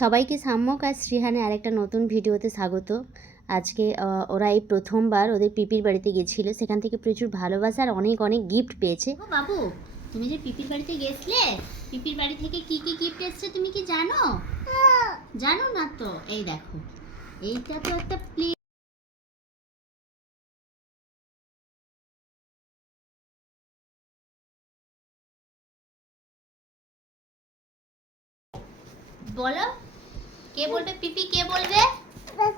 সবাইকে সাম্যক আর শ্রীহানে আরেকটা নতুন ভিডিওতে স্বাগত। আজকে ওরা এই প্রথমবার ওদের পিপির বাড়িতে গেছিলো, সেখান থেকে প্রচুর ভালোবাসা আর অনেক অনেক গিফট পেয়েছে। ও বাবু, তুমি যে পিপির বাড়িতে গেছিলে, পিপির বাড়ি থেকে কি কি গিফট এসেছে তুমি কি জানো? জানো না তো? এই দেখো, এইটা তো একটা প্লেট। বলো, কে বলবে পিপি? কে বলবে? হ্যাঁ,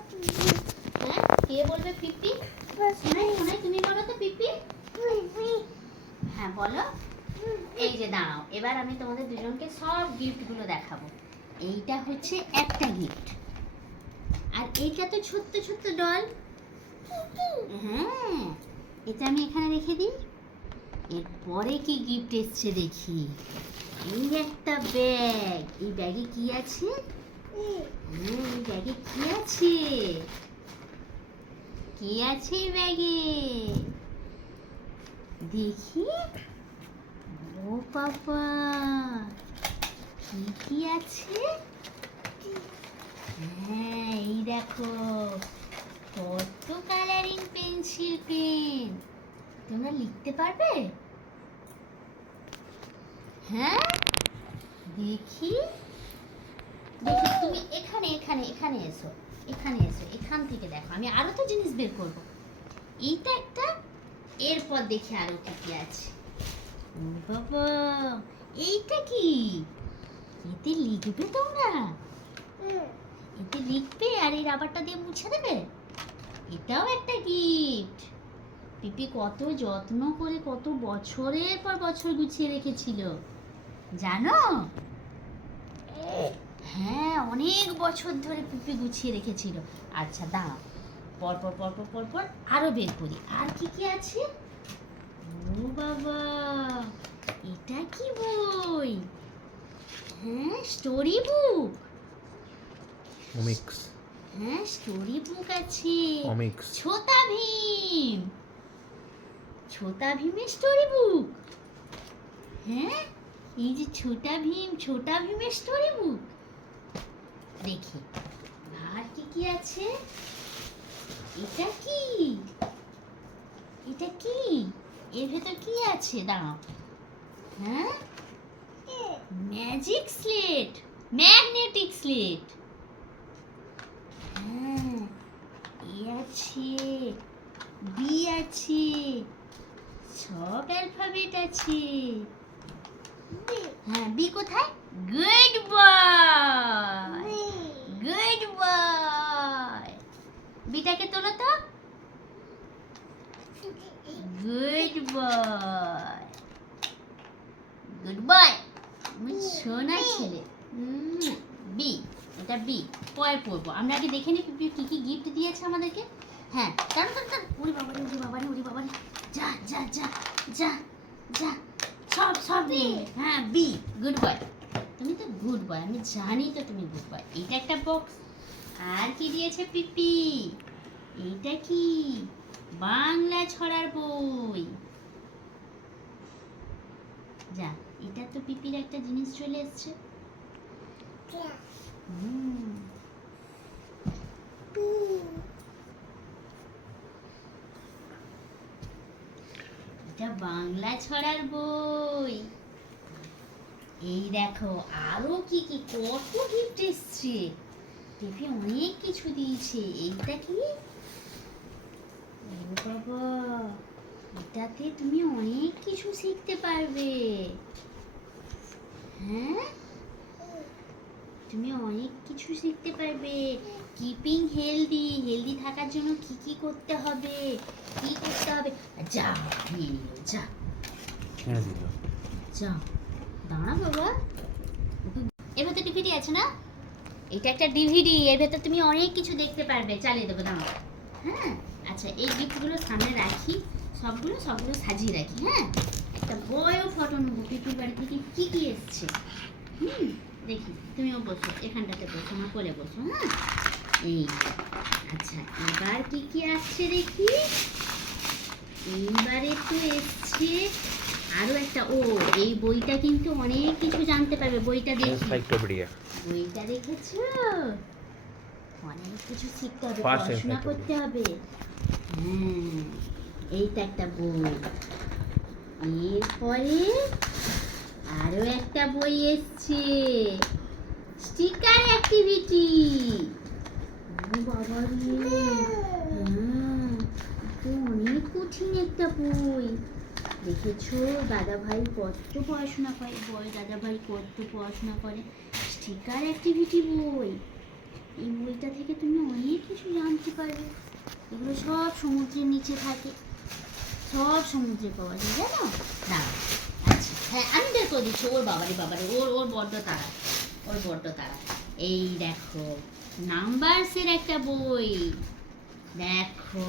কে বলবে পিপি? তুমি বলো তো পিপি। হ্যাঁ বলো। এই যে দাঁড়াও, এবার আমি তোমাদের দুজনকে সব গিফটগুলো দেখাবো। এইটা হচ্ছে একটা গিফট, আর এইটা তো ছোট্ট ছোট্ট ডল। হ্যাঁ, এটা আমি এখানে রেখে দিই। এরপরে কি গিফট এসছে দেখি। এই একটা ব্যাগ। এই ব্যাগে কি আছে? এই ব্যাগে কি আছে? কি আছে এই ব্যাগে দেখি। ও বাবা, কি কি আছে? হ্যাঁ, এই দেখো কত কালারিং পেন্সিল পেন। তোমরা লিখতে পারবে? হ্যাঁ, দেখি দেখি। তুমি এখানে এখানে এখানে এসো, এখানে এসো, এখান থেকে দেখো। আমি আরো তো জিনিস বের করবো। এইটা একটা, এরপর দেখি আরো কি কি আছে। ও বাবা, এইটা কি? এতে লিখবে তোমরা? এতে লিখবে আর এই রাবারটা দিয়ে মুছে দেবে? এটাও একটা গিফট। পিপি কত যত্ন করে, কত বছরের পর বছর গুছিয়ে রেখেছিল জানো? হ্যাঁ, অনেক বছর ধরে পিপি গুছিয়ে রেখেছিল। আচ্ছা দাঁড়াও, পরপর পরপর পরপর আরো বের করি। আর কি কি আছে? ও বাবা, এটা কি বই? হ্যাঁ, স্টোরি বুক। কমিক্স। হ্যাঁ, স্টোরি বুক আছে। কমিক্স। ছোটা ভীম, ছোটা ভীমের স্টোরি বুক। হ্যাঁ, এই যে ছোটা ভীম, ছোটা ভীমের স্টোরি বুক। দেখি আর কি কি আছে। এটা কি? এটা কি? এর ভেতর কি আছে? দাঁড়াও। হ্যাঁ, ম্যাজিক স্লেট, ম্যাগনেটিক স্লেট। হ্যাঁ, এ আছে, বি আছে, সব অ্যালফাবেট আছে। হ্যাঁ, বি কোথায়? Good boy, good boy. বিটাকে তোলো তো। গুড বয়, গুড বয়, সোনা ছেলে। বি, এটা বি। পরে পড়বো। আমরা আগে দেখে নিই পিপি কি কি গিফট দিয়েছে আমাদেরকে। হ্যাঁ, কারণ উড়ি বাবারি, উড়ি বাবারি, উড়ি বাবারি। যা যা যা যা যা, সব সব নিয়ে। হ্যাঁ, বি, গুড বয়। তুমি তো গুড বয়, আমি জানি তো তুমি গুড বয়। এইটা একটা বক্স। আর কি দিয়েছে পিপি? এইটা কি? বাংলা ছড়ার বই। যা, এটা তো পিপির একটা জিনিস চলে এসছে। এটা বাংলা ছড়ার বই। এই দেখো আরো কি কি, কত গিফট এসছে। পিপি অনেক কিছু দিয়েছে। এইটা কি? ও বাবা, এটাতে তুমি অনেক কিছু শিখতে পারবে। হ্যাঁ, তুমি অনেক কিছু শিখতে পারবে। কিপিং হেলদি, হেলদি থাকার জন্য কি কি করতে হবে, কি করতে হবে। যা নিয়ে নিল, যা যা। দাঁড়া বাবা, এর ভেতর ডিভিডি আছে না? এটা একটা ডিভিডি, এর ভেতর তুমি অনেক কিছু দেখতে পারবে। চালিয়ে দেবো, দাঁড়া। হ্যাঁ, আচ্ছা এই গিফটগুলো সামনে রাখি, সবগুলো সবগুলো সাজিয়ে রাখি। হ্যাঁ, একটা বড় ফটো নেবো পিপির বাড়ি থেকে কি কি এসছে। দেখি, তুমিও বসো, এখানটাতে বসো, আমার কোলে বসো। হ্যাঁ, এই আচ্ছা, এবার কি কি আসছে দেখি। এইবারে তো এসছে আরো একটা, ও এই বইটা কিন্তু অনেক কিছু জানতে পারবে, বইটা দেখি। এনসাইক্লোপিডিয়া। বইটা দেখেছো? অনেক কিছু শিখতে হবে, Fast পড়াশোনা encyclopedia. করতে হবে। হ্যাঁ, এইটা একটা বই। এরপরে আরো একটা বই এসছে, স্টিকার অ্যাক্টিভিটি। ও বাবা রে, তো অনেক কঠিন একটা বই। দেখেছো দাদা ভাই কত পড়াশোনা করে, দাদা ভাই কত পড়াশোনা করে। স্টিকার অ্যাক্টিভিটি বই, এই বইটা থেকে তুমি অনেক কিছু জানতে পারবে। এগুলো সব সমুদ্রের নিচে থাকে, সব সমুদ্রে পাওয়া যায়, জানো না? আচ্ছা হ্যাঁ, আমি বের করে দিচ্ছি। ওর বাবারে বাবারে, ওর বড্ড তারা, ওর বড্ড তারা। এই দেখো নাম্বারসের একটা বই, দেখো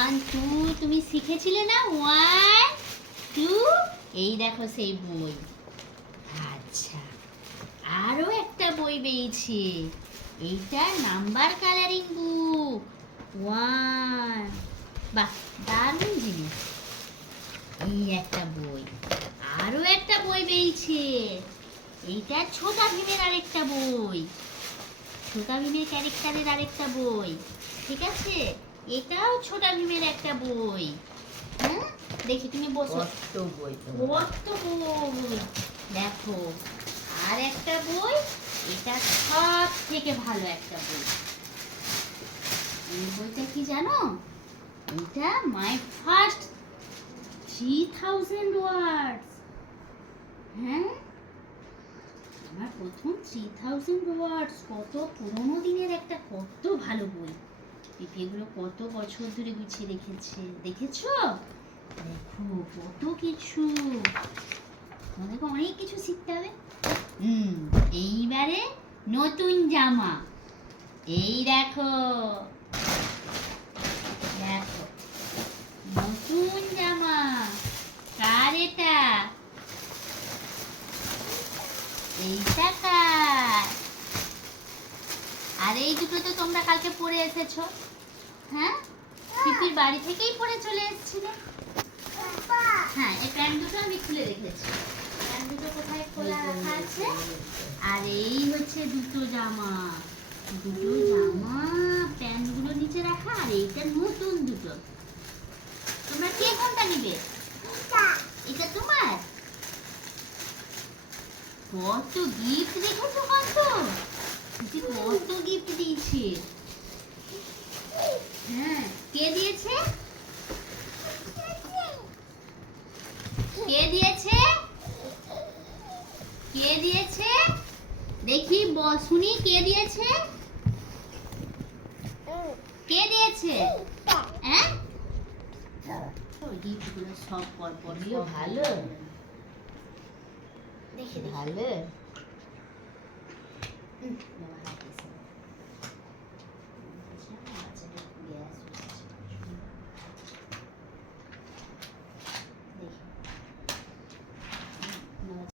1 2, তুমি শিখেছিলে না 1 2, এই দেখো সেই বই। আচ্ছা, আরো একটা বই বেরিয়েছে, এইটা নাম্বার কালারিং বুক 1। বাহ, দারুণ জিনিস। এই একটা বই, আরো একটা বই বেরিয়েছে, এইটা ছোটা ভীমের আরেকটা বই, ছোটা ভীমের ক্যারেক্টারের আরেকটা বই, ঠিক আছে? এটাও ছোটা ভীমের একটা বই। হ্যাঁ, দেখি তুমি বসো। কত বই কত বই দেখো, আর একটা বই, এটা সব থেকে ভালো একটা বই। এই বইটা কি জানো? এটা মাই ফার্স্ট 3000 ওয়ার্ডস। হ্যাঁ, আমার প্রথম 3000 ওয়ার্ডস, কত পুরোনো দিনের একটা কত ভালো বই। এগুলো কত বছর ধরে গুছিয়ে রেখেছে, দেখেছো? দেখো কত কিছু, তোমাদেরকে অনেক কিছু শিখতে হবে। এইবারে নতুন জামা, এই দেখো, দেখো নতুন জামা, কার এটা? এইটা কার? আর এই দুটো তো তোমরা কালকে পরে এসেছো, হ্যাঁ? পিপির বাড়ি থেকেই পরে চলে এসেছিলে। হ্যাঁ, এই প্যান্ট দুটো আমি খুলে রেখেছি, প্যান্ট দুটো কোথায় খোলা রাখা আছে। আর এই হচ্ছে দুটো জামা, প্যান্টগুলো নিচে রাখা। আর এইটা নতুন দুটো। তোমরা কে কোনটা নিবে? এটা তোমার। কত গিফট দেখেছো, কত গিফট দিয়েছে। হ্যাঁ, কে দিয়েছে? কে দিয়েছে? কে দিয়েছে? দেখি শুনি, কে দিয়েছে? কে দিয়েছে? হ্যাঁ, গিফটগুলো সব পর ভালো দেখি ভালো। বাবা